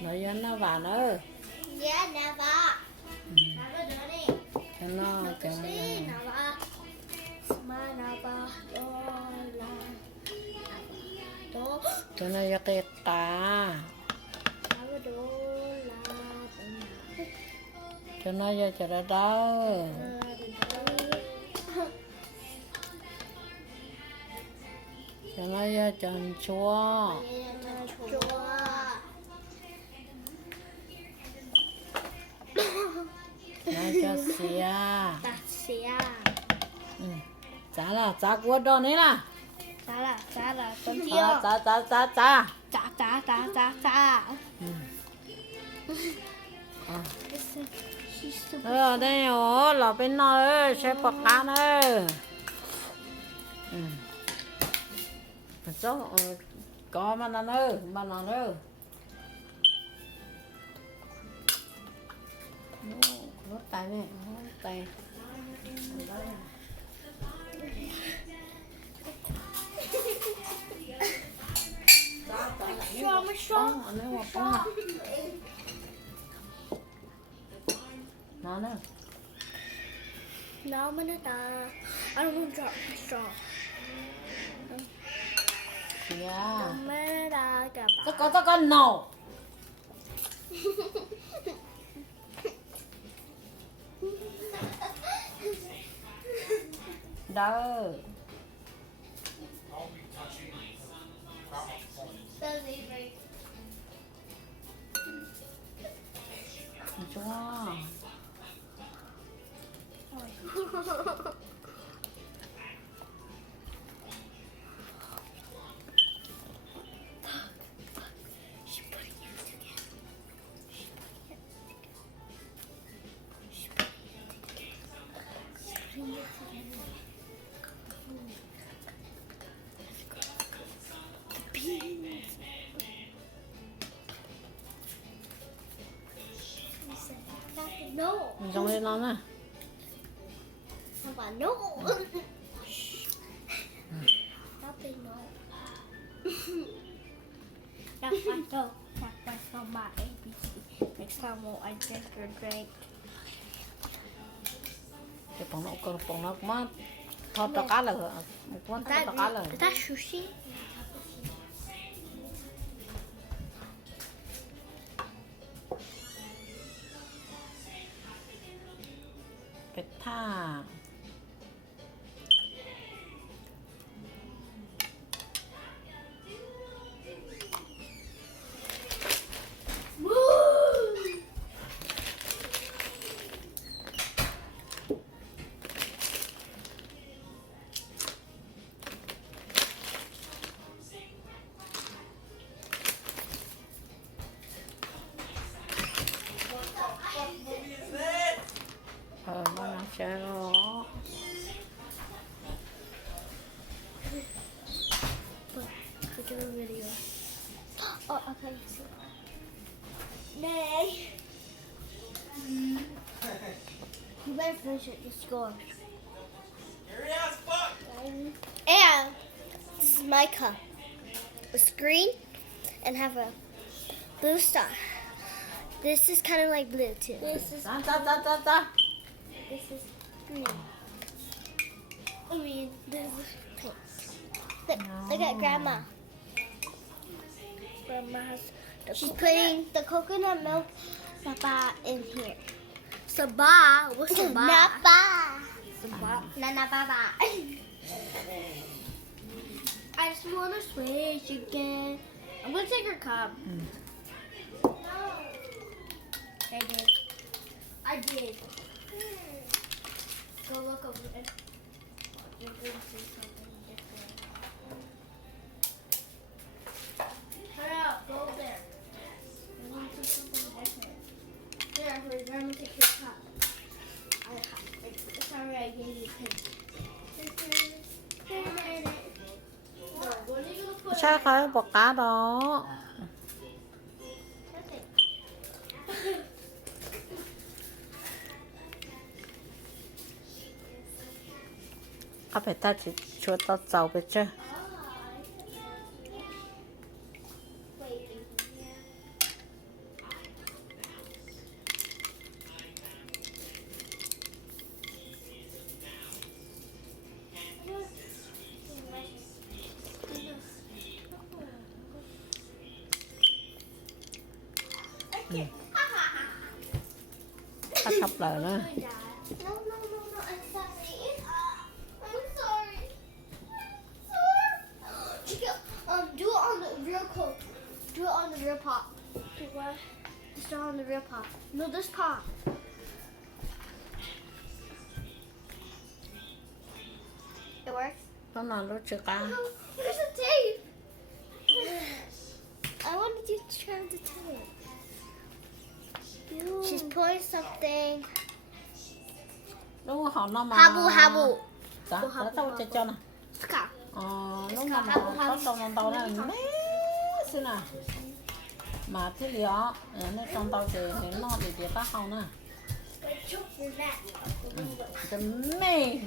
nó dân nó vào nữa Dạ nè bà. Bà có đứa đi. cho nó cho Đi nè bà. Mà nè bà. Đó. cho nó cho cái ta Bà có đứa là. cho nó cho nó đó cho nó tròn chua nó cho xìa Ta xìa. giá của đó này là Giá là con thiêu. giá ở đây ó là bên nơi sẽ bọc cá nữa số có mà nó nữa nó tay này tay Strong. nó nữa No, Manata. I don't want to drop my straw. yeah Manata. tất cả no đó chua No. trong đây nó nè How about no? Nothing, no. That's my dog. That's not my ABC. Next time I drink your drink. cái phòng nó cũng thọt cho cá là một con thọt cho cá là Is that sushi? cái tha bao nhiêu xe đó Look at the video. Oh, okay. Nay. You better finish it. Just score. And this is my cup. It's green and have a blue star. This is kind of like blue too. This is green. I mean, this is pink. Look at Grandma. Grandma has. She's putting the coconut milk saba in here. Saba? What's saba? Napa. Saba. Baba. I just want to switch again. I'm going to take her cup. No. I did. Go look over there. You're going to see something different. Hurry up, go over there. I want to see something different. There, hurry, grandma, take your cup. Sorry, I gave you a pin. No, what are you going to put? sao khởi bọc cá đó à phải ta chỉ cho tao giàu biết chưa it. Cắt thấp lời nữa. No, I'm sorry. I'm sorry. Chica, do it on the real coat. Do it on the real pot. Do what? Just do it on the real pot. No, this pot. It works? Nó là lúc chưa cá. There's a tape. I wanted you to try the tape. She's pulling something. Đúng họ nó mà. Habu. Dạ, tao cho nè. Ska. Lúc mà có trong tàu này mé xí nè. Mà thế liệu nó trong tàu thì nó bị tao không nè. Cái mê.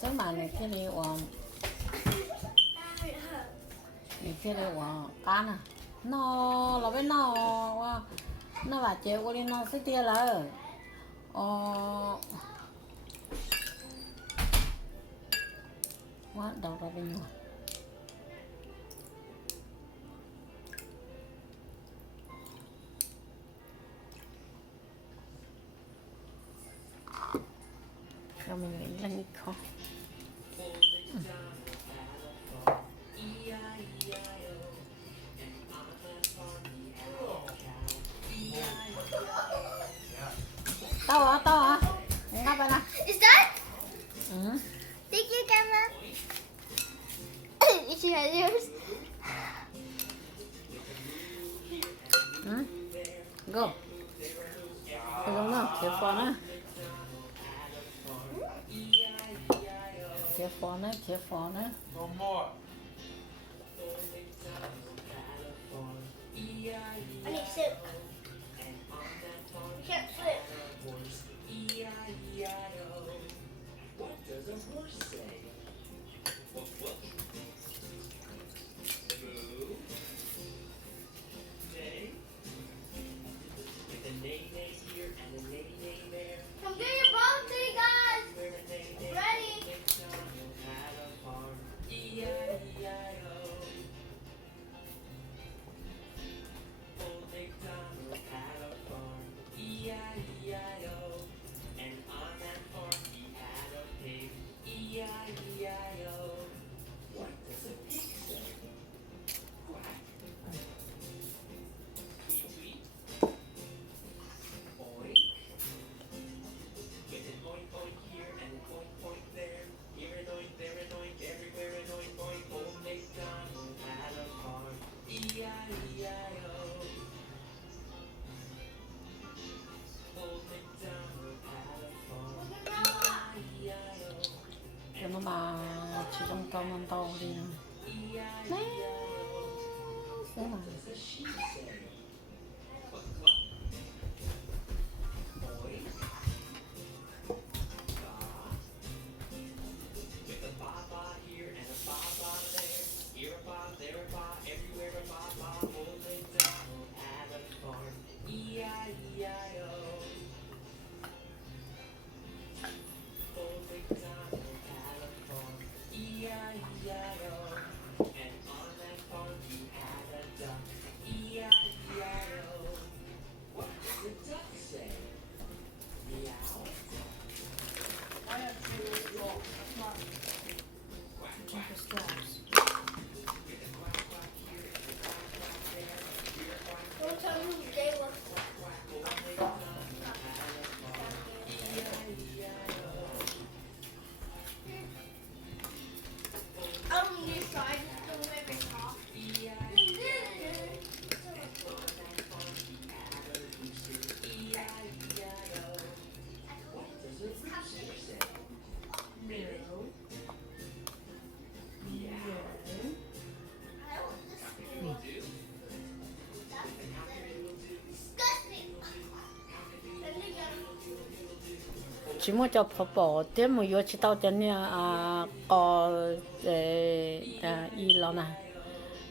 Sớm mà này thế liệu thế liệu cá nè. Nó là bên nó là chế của nó sẽ tia là quá đầu ra bên ngoài cho mình nghĩ là như không tao hả ngáp vậy nè. Is that? Ừ. Thank you, Grandma. You should have yours. Ừ. Go. Cái giống đó, chìa khóa nữa. Chìa khóa nữa. No more. I need soup. You can't flip. Come get your ball today, guys. Ready? Cho nó mà chỉ trong con tàu đi nè. Thế mà. Don't tell me who they were. I don't need to try. Just don't make me talk. Chỉ muốn cho phở bò, thế mà vô chỉ tao cho nên có y lo nè,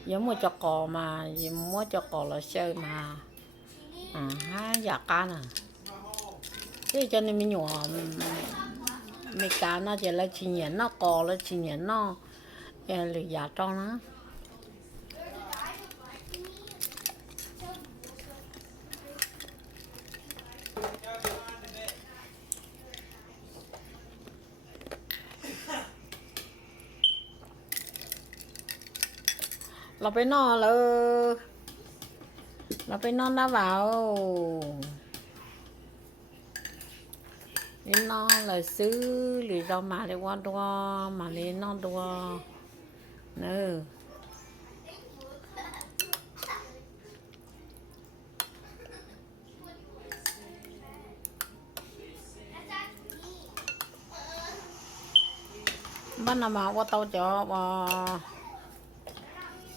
giống mua cho cò mà, giống mua cho cò là sơ mà, giả cá nè, thế cho nên mình nhỏ, mình cá nó chỉ là chỉ nhện nó cò là chỉ nhện nó, lười giả cho nó. เราไปนอนเลยเราไปนอนđã vào đi non là xứ lì rau mà đi qua đua mà đi non đua nữa bắt nào mà qua tàu cho